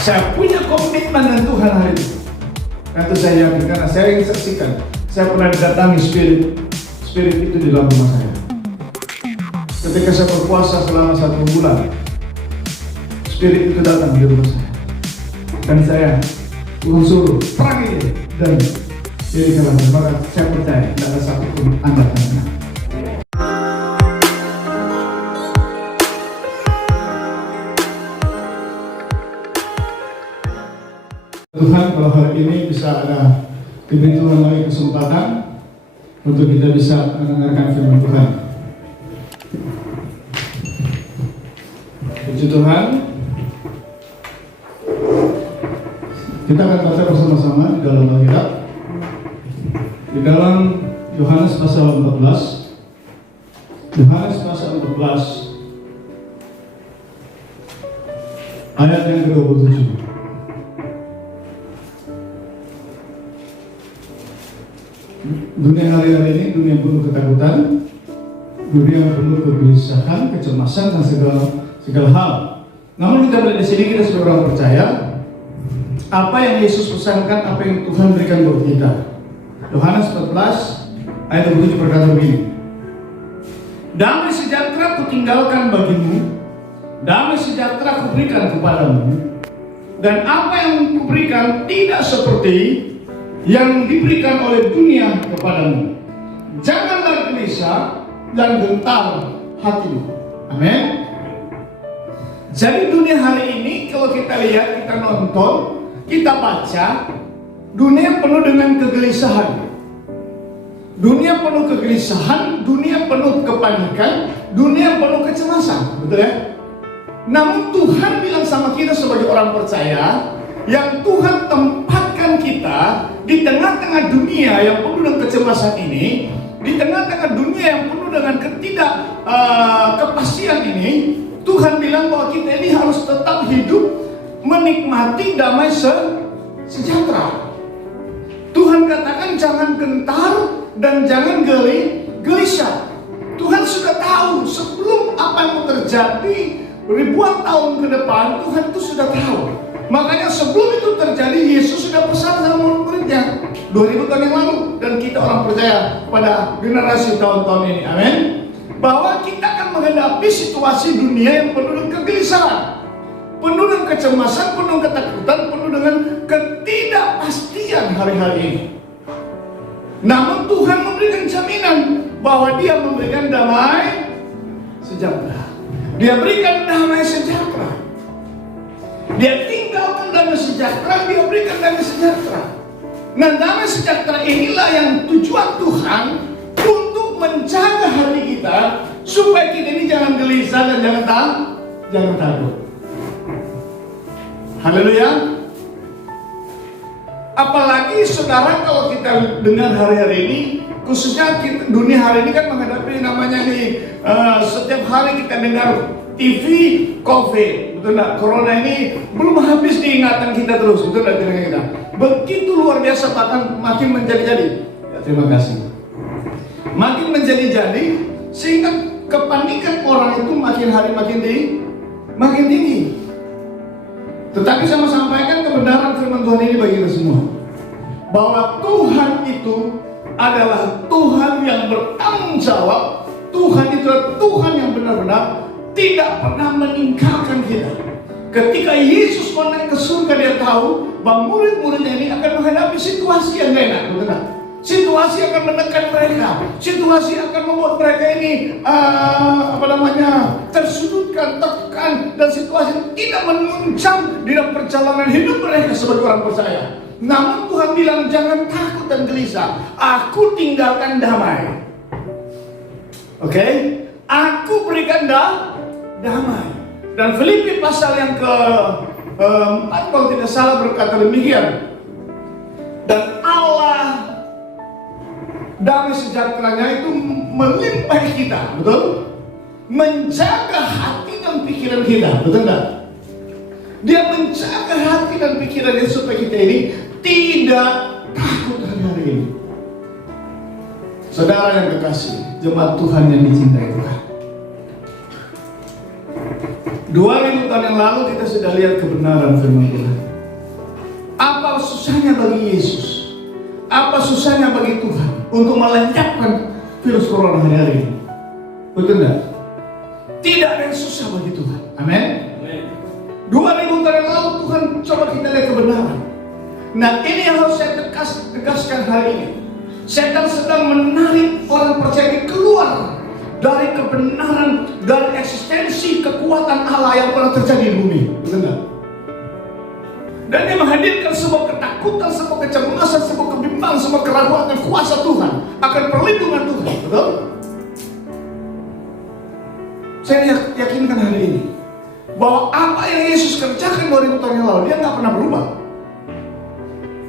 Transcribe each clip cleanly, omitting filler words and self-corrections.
Saya punya komitmen dengan Tuhan hari ini. Itu saya yakin karena saya ingin saksikan. Saya pernah didatangi spirit itu di dalam rumah saya. Ketika saya berpuasa selama 1 bulan, spirit itu datang di rumah saya. Dan saya Tuhan suruh perangi dia dan jadi kalau maka saya percaya tidak ada satupun Anda akan menang. Tuhan, kalau hari ini bisa ada diberi Tuhan lagi kesempatan untuk kita bisa mendengarkan firman Tuhan. Puji Tuhan. Kita akan baca bersama-sama di dalam Alkitab. Di dalam Yohanes pasal 14. Yohanes pasal 14 ayat yang ke-27. Dunia hari-hari ini dunia penuh ketakutan, dunia penuh kegelisahan, kecemasan dan segala hal. Namun kita berada di sini, kita sebagai orang percaya, apa yang Yesus pesankan, apa yang Tuhan berikan buat kita. Yohanes 14 ayat 27 berkata begini. Damai sejahtera kutinggalkan bagimu, damai sejahtera kuberikan kepadamu, dan apa yang kuberikan tidak seperti yang diberikan oleh dunia kepadamu. Janganlah gelisah dan gentar hatimu. Amin. Jadi dunia hari ini kalau kita lihat, kita nonton, kita baca, dunia penuh dengan kegelisahan. Dunia penuh kegelisahan, dunia penuh kepanikan, dunia penuh kecemasan. Betul ya? Namun Tuhan bilang sama kita sebagai orang percaya, yang Tuhan tempatkan kita di tengah-tengah dunia yang penuh dengan kecemasan ini, di tengah-tengah dunia yang penuh dengan ketidakpastian ini, Tuhan bilang bahwa kita ini harus tetap hidup menikmati damai sejahtera. Tuhan katakan jangan gentar dan jangan gelisah. Tuhan sudah tahu sebelum apa yang mau terjadi ribuan tahun ke depan, Tuhan itu sudah tahu. Makanya sebelum itu terjadi, Yesus sudah pesan sama murid-muridnya 2000 tahun yang lalu, dan kita orang percaya pada generasi tahun-tahun ini, amin, bahwa kita akan menghadapi situasi dunia yang penuh dengan kegelisahan, penuh dengan kecemasan, penuh dengan ketakutan, penuh dengan ketidakpastian hari-hari ini. Namun Tuhan memberikan jaminan bahwa Dia memberikan damai sejahtera. Dia berikan damai sejahtera. Dia tinggalkan damai sejahtera, Dia berikan damai sejahtera. Nah, damai sejahtera inilah yang tujuan Tuhan untuk menjaga hati kita, supaya kita ini jangan gelisah dan jangan takut. Haleluya. Apalagi saudara, kalau kita dengar hari-hari ini, khususnya dunia hari ini kan menghadapi namanya setiap hari kita dengar TV COVID, betul enggak? Corona ini belum habis diingatan kita terus, betul enggak telinga kita? Begitu luar biasa, bahkan makin menjadi-jadi. Ya, terima kasih. Makin menjadi-jadi, sehingga kepanikan orang itu makin hari makin tinggi. Tetapi saya mau sampaikan kebenaran firman Tuhan ini bagi kita semua, bahwa Tuhan itu adalah Tuhan yang bertanggung jawab. Tuhan itu adalah Tuhan yang benar-benar tidak pernah meninggalkan kita. Ketika Yesus mau naik ke surga, Dia tahu bahwa murid-muridnya ini akan menghadapi situasi yang gak enak, betul? Situasi akan menekan mereka, situasi akan membuat mereka ini tersudutkan, tekan, dan situasi tidak menunjang di dalam perjalanan hidup mereka sebagai orang percaya. Namun Tuhan bilang jangan takut dan gelisah, Aku tinggalkan damai. Oke? Aku berikan damai. Dan Filipi pasal yang ke-4 kalau tidak salah berkata demikian. Dan Allah damai sejahteranya itu melimpahi kita, betul? Menjaga hati dan pikiran kita, betul enggak? Dia menjaga hati dan pikirannya supaya kita ini tidak takut hari ini. Saudara yang kekasih, jemaat Tuhan yang dicintai Tuhan, 2000 tahun yang lalu kita sudah lihat kebenaran firman Tuhan. Apa susahnya bagi Yesus? Apa susahnya bagi Tuhan untuk melenyapkan virus corona hari-hari ini? Betul tidak? Tidak ada yang susah bagi Tuhan. Amin. 2000 tahun yang lalu Tuhan coba kita lihat kebenaran. Nah, ini yang harus saya tegaskan hari ini. Setan sedang menarik orang percaya ini keluar dari kebenaran, dari eksistensi kekuatan Allah yang pernah terjadi di bumi. Betul tidak? Dan dia menghadirkan sebuah ketakutan, sebuah kecemasan, sebuah kebimbangan, sebuah keraguan akan kuasa Tuhan, akan perlindungan Tuhan. Betul? Saya yakinkan hari ini bahwa apa yang Yesus kerjakan 2000 tahun yang lalu, dia nggak pernah berubah.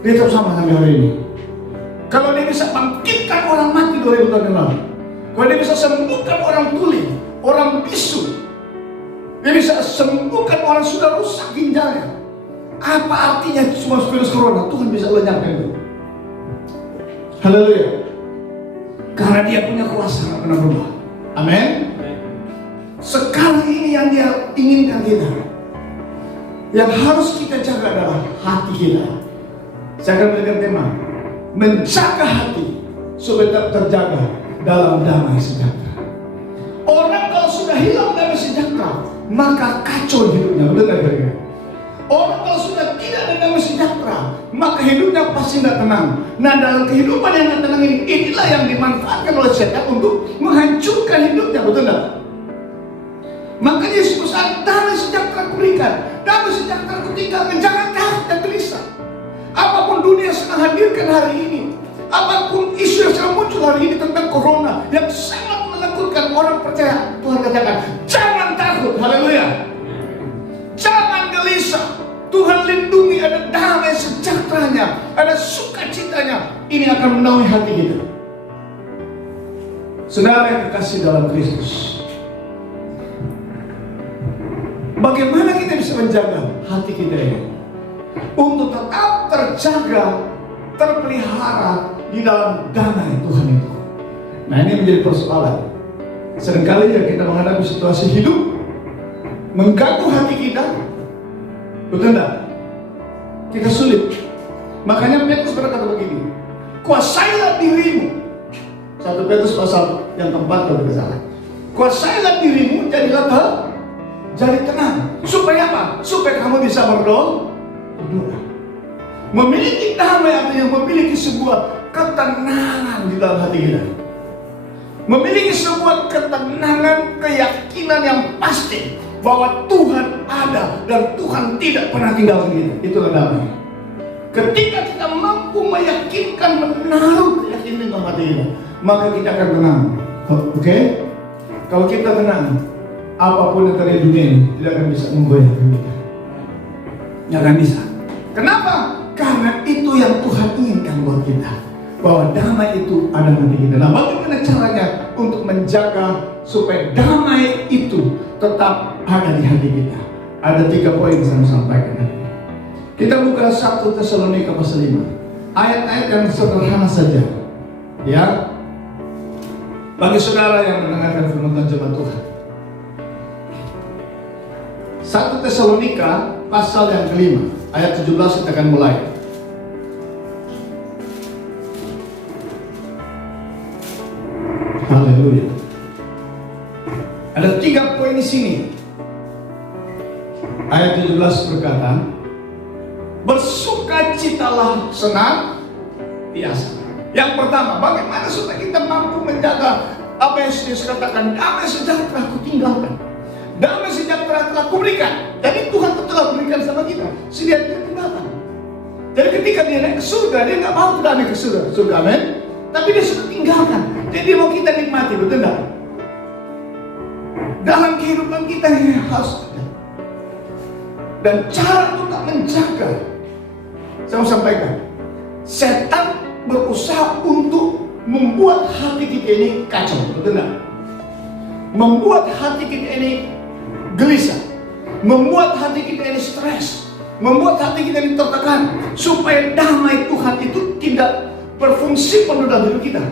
Dia tetap sama sampai hari ini. Kalau dia bisa bangkitkan orang mati 2000 tahun yang lalu, kalau dia bisa sembuhkan orang tuli, orang bisu, dia bisa sembuhkan orang sudah rusak ginjalnya, apa artinya semua virus corona? Tuhan bisa lenyapkan itu. Haleluya. Karena dia punya kuasa, nggak pernah berubah. Amin. Sekarang ini yang dia inginkan kita, yang harus kita jaga adalah hati kita. Saya akan berikan tema, menjaga hati supaya tetap terjaga dalam damai sejahtera. Orang kalau sudah hilang damai sejahtera, maka kacau hidupnya. Betul tidak? Orang kalau sudah tidak ada damai sejahtera, maka hidupnya pasti tidak tenang. Nah, dalam kehidupan yang tidak tenang ini, inilah yang dimanfaatkan oleh setan untuk menghancurkan hidupnya. Betul tidak? Makanya Yesus damai sejahtera kuberikan, damai sejahtera kutinggalkan, jangan takut dan gelisah. Apapun dunia sedang hadirkan hari ini, apapun isu yang sedang muncul hari ini tentang corona yang sangat menakutkan orang percaya, Tuhan katakan, jangan takut. Haleluya. Jangan gelisah. Tuhan lindungi, ada damai sejahteranya, ada sukacitanya. Ini akan menaungi hati kita. Saudara yang dikasih dalam Kristus, bagaimana kita bisa menjaga hati kita ini untuk tetap terjaga, terpelihara di dalam damai Tuhan itu? Nah, ini menjadi persoalan. Seringkali ya kita menghadapi situasi hidup mengganggu hati kita. Betul tidak? Kita sulit. Makanya Petrus berkata begini, kuasailah dirimu. 1 Petrus pasal yang keempat kalau tidak salah. Kuasailah dirimu, jadilah jadi tenang. Supaya apa? Supaya kamu bisa berdoa. Memiliki damai artinya memiliki sebuah ketenangan di dalam hati kita. Memiliki sebuah ketenangan, keyakinan yang pasti bahwa Tuhan ada dan Tuhan tidak pernah tinggalkan kita. Itulah damai. Ketika kita mampu meyakinkan, menaruh keyakinan dalam hati kita, maka kita akan tenang. Oke? Kalau kita tenang, apapun yang terjadi di dunia ini tidak akan bisa menggoyahkan kita. Tidak akan bisa. Kenapa? Karena itu yang Tuhan inginkan buat kita, bahwa damai itu ada di kita. Nah, bagaimana caranya untuk menjaga supaya damai itu tetap ada di hati kita? Ada 3 poin yang saya sampaikan. Kita buka 1 Tesalonika pasal 5. Ayat-ayat yang sederhana saja, ya, bagi saudara yang mendengarkan firman jemaat Tuhan. 1 Tesalonika pasal yang kelima, ayat 17 kita akan mulai. Haleluya. Ada 3 poin di sini. Ayat 17 berkata, bersukacitalah senang biasa. Yang pertama, bagaimana supaya kita mampu menjaga apa yang Yesus katakan, damai sejahtera ku tinggalkan, damai sejahtera telah kuberikan. Jadi Tuhan telah berikan sama kita, sedia dia tinggalkan. Jadi ketika dia naik ke surga, dia nggak mau damai ke surga, amin. Tapi dia sudah tinggalkan. Jadi dia mau kita nikmati, betul nggak? Dalam kehidupan kita ini harus ada. Dan cara untuk tak menjaga, saya mau sampaikan, setan berusaha untuk membuat hati kita ini kacau, betul nggak? Membuat hati kita ini gelisah, membuat hati kita ini stres, membuat hati kita ini tertekan, supaya damai Tuhan itu tidak berfungsi penuh dalam hidup kita.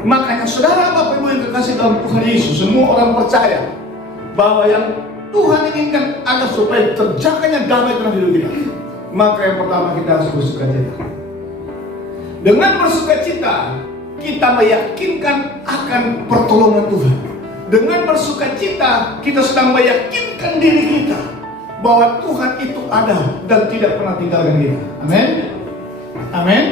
Makanya saudara, Bapak Ibu yang kekasih dalam Tuhan Yesus, semua orang percaya bahwa yang Tuhan inginkan agar supaya terjaganya damai dalam hidup kita, maka yang pertama kita harus bersuka cita. Dengan bersuka cita, kita meyakinkan akan pertolongan Tuhan. Dengan bersuka cita, kita sedang meyakinkan diri kita bahwa Tuhan itu ada dan tidak pernah tinggalkan kita. Amin. Amin.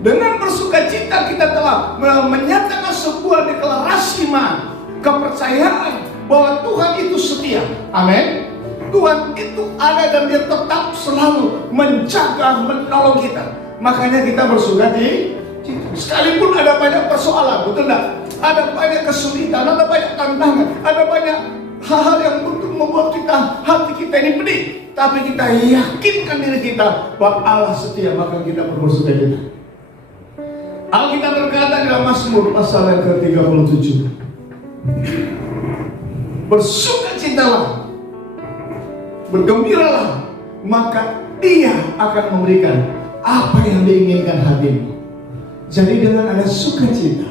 Dengan bersuka cita kita telah menyatakan sebuah deklarasi iman, kepercayaan bahwa Tuhan itu setia. Amin. Tuhan itu ada dan Dia tetap selalu menjaga, menolong kita. Makanya kita bersuka cita. Sekalipun ada banyak persoalan, betul tidak? Ada banyak kesulitan, ada banyak tantangan, ada banyak hal-hal yang untuk membuat hati kita ini pedih. Tapi kita yakinkan diri kita bahwa Allah setia, maka kita perlu bersuka cita. Alkitab berkata dalam Mazmur pasal yang ke-37, bersukacitalah, bergembiralah, maka Dia akan memberikan apa yang diinginkan hatimu. Jadi dengan ada sukacita,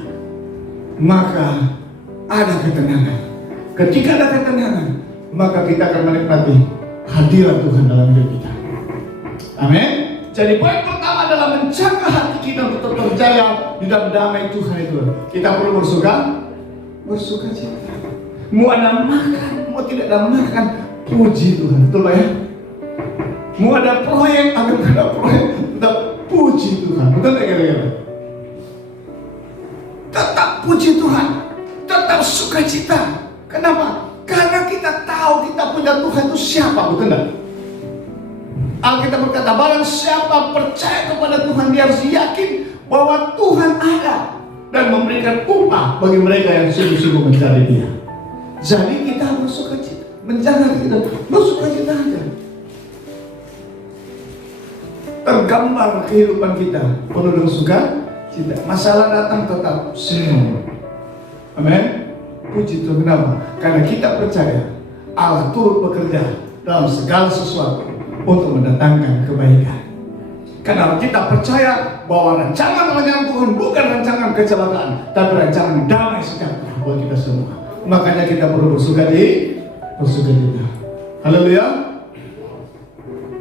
maka ada ketenangan. Ketika ada ketenangan, maka kita akan menikmati hadirat Tuhan dalam hidup kita. Amin. Jadi poin pertama adalah menjaga hati kita untuk terjaga di dalam damai Tuhan itu. Kita perlu bersuka cita. Mau ada makan, mau tidak ada makan, puji Tuhan. Betul ya? Mau ada proyek, atau tidak ada proyek, tetap puji Tuhan. Betul tak kira-kira? Tetap puji Tuhan, tetap sukacita. Kenapa? Karena kita tahu kita punya Tuhan itu siapa, betul tak? Alkitab berkata, barang siapa percaya kepada Tuhan, dia harus yakin bahwa Tuhan ada dan memberikan upah bagi mereka yang sungguh-sungguh mencari Dia. Jadi kita harus sukacita, menjaga kita, bersukacita aja. Tergambar kehidupan kita penuh dengan sukacita. Masalah datang tetap senyum. Amin. Puji Tuhan. Kenapa? Karena kita percaya Allah turut bekerja dalam segala sesuatu untuk mendatangkan kebaikan. Karena kita percaya bahwa rancangan Tuhan bukan rancangan kecelakaan, tapi rancangan damai sejahtera buat kita semua. Makanya kita perlu bersukacita. Haleluya.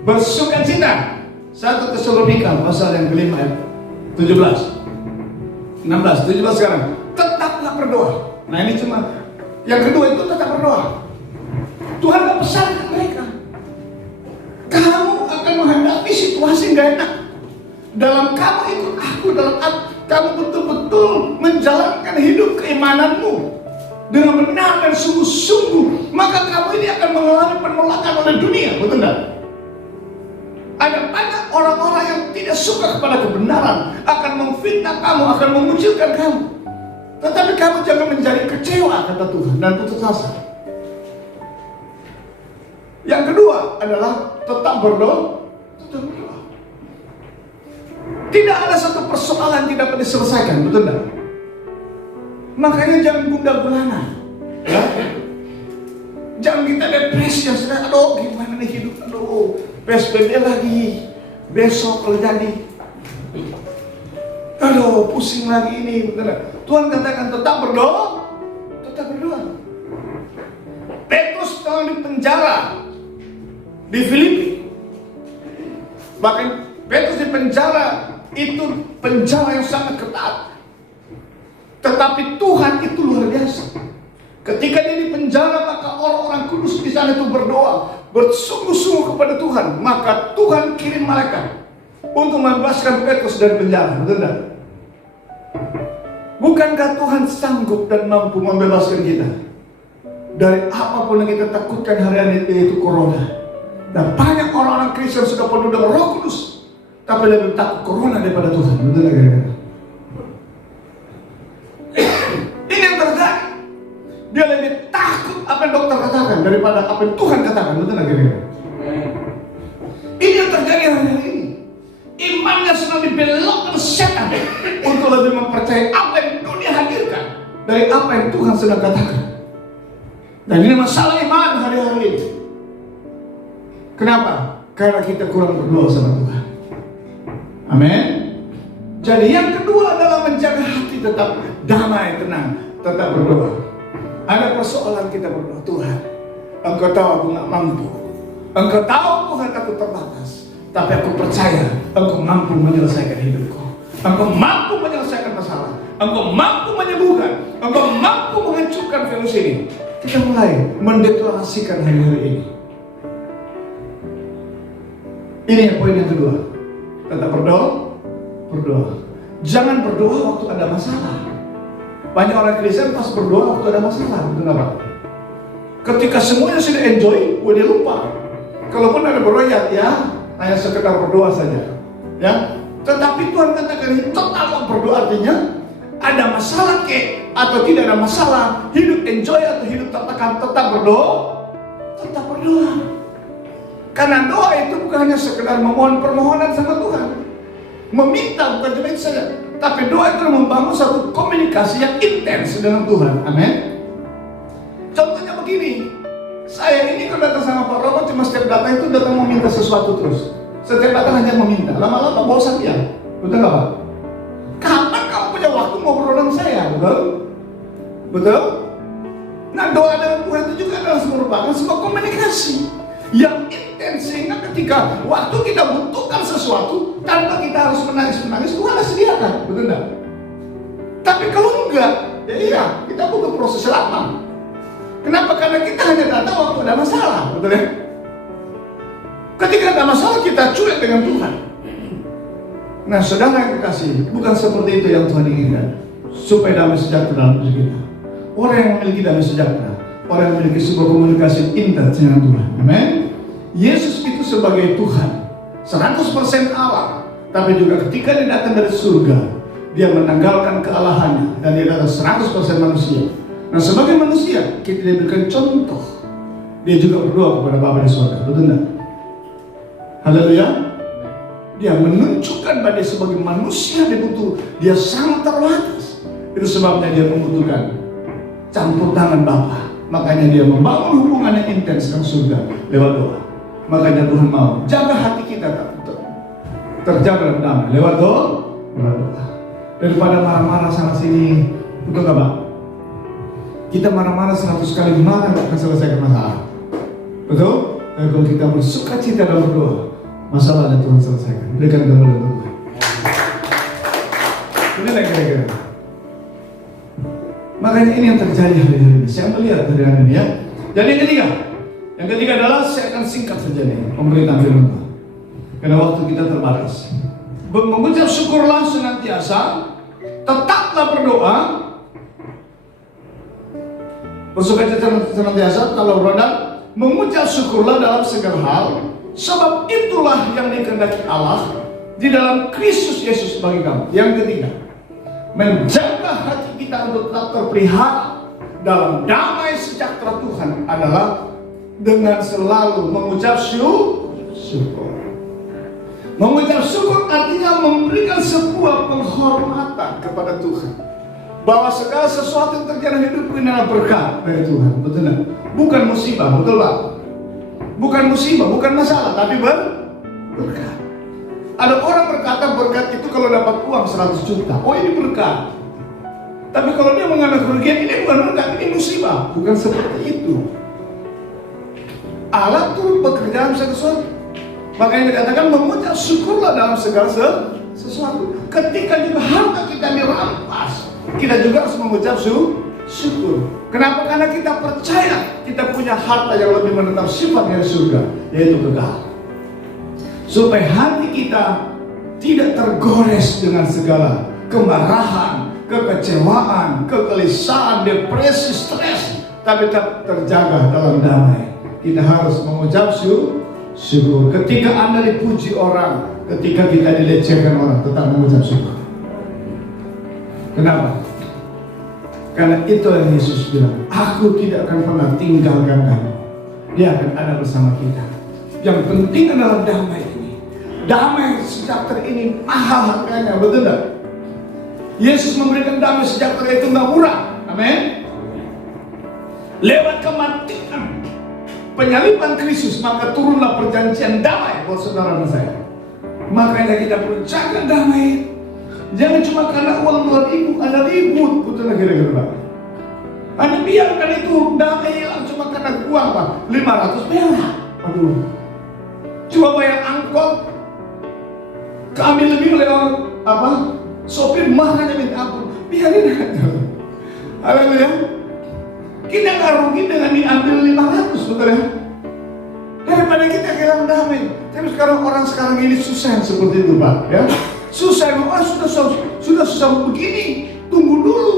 Bersukacita. 1 Tesalonika pasal yang kelima ayat 17 sekarang. Tetaplah berdoa. Nah ini cuma yang kedua itu tetap berdoa. Tuhan mempesankan mereka, kamu akan menghadapi situasi gak enak. Dalam kamu ikut aku, dalam kamu betul-betul menjalankan hidup keimananmu dengan benar dan sungguh-sungguh, maka kamu ini akan mengalami penolakan oleh dunia, betul tidak? Ada banyak orang-orang yang tidak suka kepada kebenaran, akan memfitnah kamu, akan mengucilkan kamu. Tetapi kamu jangan menjadi kecewa, kata Tuhan, dan putus asa. Yang kedua adalah tetap berdoa. Tidak ada satu persoalan yang tidak dapat diselesaikan, betul tidak? Makanya jangan gundah gulana, ya? Jangan kita depresi yang sedang, aduh gimana nih hidup, aduh PSBB lagi, besok kalau jadi, aduh pusing lagi ini, betul tidak? Tuhan katakan tetap berdoa, tetap berdoa. Petrus kalau di penjara di Filipi, bahkan Petrus di penjara itu penjara yang sangat ketat, tetapi Tuhan itu luar biasa. Ketika dia di penjara, maka orang-orang kudus di sana itu berdoa, bersungguh-sungguh kepada Tuhan, maka Tuhan kirim malaikat untuk membebaskan Petrus dari penjara, betul tidak? Bukankah Tuhan sanggup dan mampu membebaskan kita dari apapun yang kita takutkan hari ini, yaitu corona? Dan banyak orang-orang Kristen sudah penuh dengan Roh Kudus, tapi lebih takut corona daripada Tuhan, betul tidak? Ini yang terjadi. Dia lebih takut apa yang dokter katakan daripada apa yang Tuhan katakan, betul tidak? Ini yang terjadi hari ini. Imannya sedang dibelokkan setan untuk lebih mempercayai apa yang dunia hadirkan dari apa yang Tuhan sedang katakan. Dan ini masalah iman hari-hari ini. Kenapa? Karena kita kurang berdoa sama Tuhan. Amin. Jadi yang kedua adalah menjaga hati tetap damai, tenang, tetap berdoa. Ada persoalan kita berdoa, Tuhan, Engkau tahu aku nggak mampu. Engkau tahu Tuhan aku terbatas. Tapi aku percaya Engkau mampu menyelesaikan hidupku. Engkau mampu menyelesaikan masalah. Engkau mampu menyembuhkan. Engkau mampu menghancurkan virus ini. Kita mulai mendeklarasikan hari-hari ini. Ini yang poin yang kedua. Tetap berdoa. Jangan berdoa waktu ada masalah. Banyak orang Kristen pas berdoa waktu ada masalah. Kenapa? Ketika semuanya sudah enjoy, dia lupa. Kalaupun ada berdoa ya hanya sekedar berdoa saja. Ya. Tetapi Tuhan katakan tetap berdoa artinya ada masalah atau tidak ada masalah, hidup enjoy atau hidup tertekan, tetap berdoa. Karena doa itu bukan hanya sekedar memohon permohonan sama Tuhan, meminta bukan cuma itu saja, tapi doa itu membangun satu komunikasi yang intens dengan Tuhan. Amin. Contohnya begini, saya ini kalau datang sama Pak Romo cuma setiap datang itu datang meminta sesuatu terus. Setiap datang hanya meminta, lama-lama bosan dia. Betul nggak Pak? Kapan kamu punya waktu ngobrol dengan saya? Betul? Nah, doa dengan Tuhan itu juga adalah merupakan sebuah komunikasi yang intens, sehingga ketika waktu kita butuhkan sesuatu tanpa kita harus menangis, Tuhan harus sediakan. Betul nggak? Tapi kalau enggak, ya iya, kita butuh proses lama. Kenapa? Karena kita hanya datang waktu ada masalah. Betul ya? Ketika ada masalah kita cuek dengan Tuhan. Nah, saudara yang kekasih, bukan seperti itu yang Tuhan inginkan. Supaya damai sejahtera dalam hidup kita. Orang yang memiliki damai sejahtera, orang yang memiliki sebuah komunikasi intens dengan Tuhan. Amin. Yesus itu sebagai Tuhan, 100% Allah. Tapi juga ketika dia datang dari surga, dia menanggalkan kealahannya dan dia datang 100% manusia. Nah, sebagai manusia kita diberikan contoh. Dia juga berdoa kepada Bapa di surga. Betul tidak? Haleluya. Dia menunjukkan bahwa dia sebagai manusia dia sangat terbatas. Itu sebabnya dia membutuhkan campur tangan Bapa. Makanya dia membangun hubungan yang intens dengan surga lewat doa. Makanya Tuhan mau jaga hati kita terjaga dan damai lewat doa. Daripada marah-marah sana sini, betul nggak Pak? Kita marah-marah 100 kali gimana nggak akan selesaikan masalah. Betul? Tapi kalau kita bersuka cita dalam berdoa, masalahnya Tuhan selesaikan. Berikan kemuliaan Tuhan. Ini lah kira-kira. Makanya ini yang terjadi hari-hari ini. Saya melihat hari-hari ini ya. Jadi yang ketiga adalah saya akan singkat saja nih pemberitaan firman Tuhan. Karena waktu kita terbatas. Mengucap syukurlah senantiasa, tetaplah berdoa. Bersukacita senantiasa, kalau berdoa, mengucap syukurlah dalam segala hal, sebab itulah yang dikehendaki Allah di dalam Kristus Yesus bagi kamu. Yang ketiga, menjaga hati kita untuk tetap terpelihara dalam damai sejahtera Tuhan adalah dengan selalu mengucap syukur. Mengucap syukur artinya memberikan sebuah penghormatan kepada Tuhan, bahwa segala sesuatu yang terjadi hidupku ini adalah berkat dari Tuhan. Betul tidak? Bukan musibah, betul Pak? Bukan musibah, bukan masalah, tapi berkat. Ada orang berkata berkat itu kalau dapat uang 100 juta, oh ini berkat. Tapi kalau dia mengalami kerugian, ini bukan berkat, ini musibah. Bukan seperti itu. Allah turut bekerja dalam segala sesuatu. Makanya dikatakan mengucap syukurlah dalam segala sesuatu. Ketika juga harta kita dirampas, kita juga harus mengucap syukur. Kenapa? Karena kita percaya kita punya harta yang lebih menetap sifat dari surga, yaitu kekal. Supaya hati kita tidak tergores dengan segala kemarahan, kekecewaan, kegelisahan, depresi, stres, tapi tetap terjaga dalam damai. Kita harus mengucap syukur. Ketika Anda dipuji orang, ketika kita dilecehkan orang, tetap mengucap syukur. Kenapa? Karena itu yang Yesus bilang, aku tidak akan pernah tinggalkan kamu. Dia akan ada bersama kita. Yang penting adalah damai ini. Damai sejahtera ini mahal harganya, betul tidak? Yesus memberikan damai sejahtera itu nggak murah. Amin. Lewat kematian penyaliban Kristus, maka turunlah perjanjian damai buat saudara dan saya. Makanya kita perlu jaga damai. Jangan cuma karena uang 2.000 ada ribut, betul kira-kira Pak. Hanya biarkan itu damai hilang cuma karena uang Pak, 500 perak. Aduh, cuma bayar angkot, keambil lebih oleh sopir marahnya minta ampun. Biarin aja. Haleluya. Kita nggak rugi dengan diambil 500, betul ya? Daripada kita kehilangan damai. Tapi sekarang orang sekarang ini susah seperti itu Pak, ya. Susah, sudah susah begini. Tunggu dulu.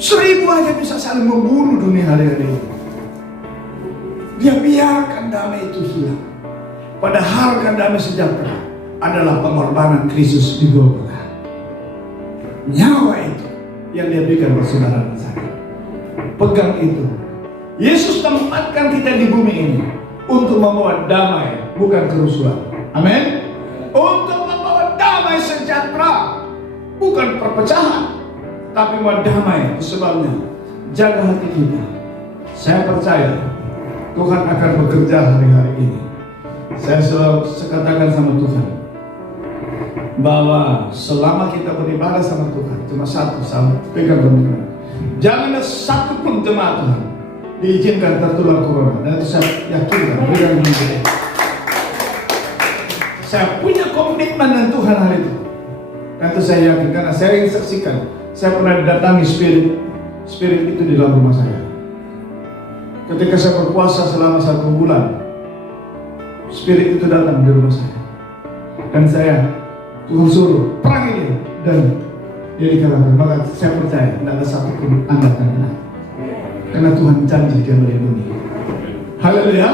1000 aja bisa saling membunuh dunia hari-hari ini. Dia biarkan damai itu hilang. Padahal kan damai sejahtera adalah pengorbanan Kristus di Golgota. Nyawa itu yang dia berikan buat saudara dan saya. Pegang itu. Yesus tempatkan kita di bumi ini untuk membawa damai, bukan kerusuhan. Amin. Untuk membawa damai sejahtera, bukan perpecahan, tapi membawa damai. Sebabnya jaga hati kita. Saya percaya Tuhan akan bekerja hari-hari ini. Saya selalu katakan sama Tuhan bahwa selama kita beribadah sama Tuhan, cuma satu, pegang benar. Jangan ada satu pun jemaat Tuhan diizinkan tertular corona. Dan itu saya yakin, pegang benar. Saya punya komitmen dengan Tuhan hari itu. Dan itu saya yakin karena saya ingin saksikan. Saya pernah didatangi spirit itu di dalam rumah saya. Ketika saya berpuasa selama 1 bulan, spirit itu datang di rumah saya. Dan Tuhan suruh perangi dia, dan dia dikalahkan. Maka saya percaya tidak ada satu pun Anda akan kena. Karena Tuhan janji dia melindungi. Haleluya.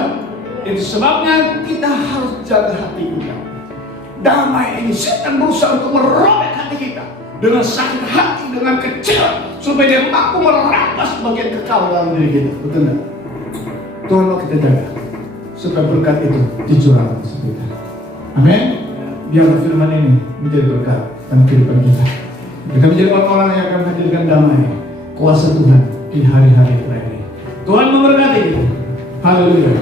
Itu sebabnya kita harus jaga hati kita. Damai ini setan berusaha untuk merobek hati kita dengan sakit hati, dengan kecil, supaya dia mampu merampas bagian kekal dalam diri kita. Betul tidak? Tuhan mau kita jaga supaya berkat itu dicurahkan kepada kita. Amin. Biarlah firman ini menjadi berkat dalam kehidupan kita. Kita menjadi orang-orang yang akan menghadirkan damai, kuasa Tuhan di hari-hari kita ini. Tuhan memberkati kita. Haleluya.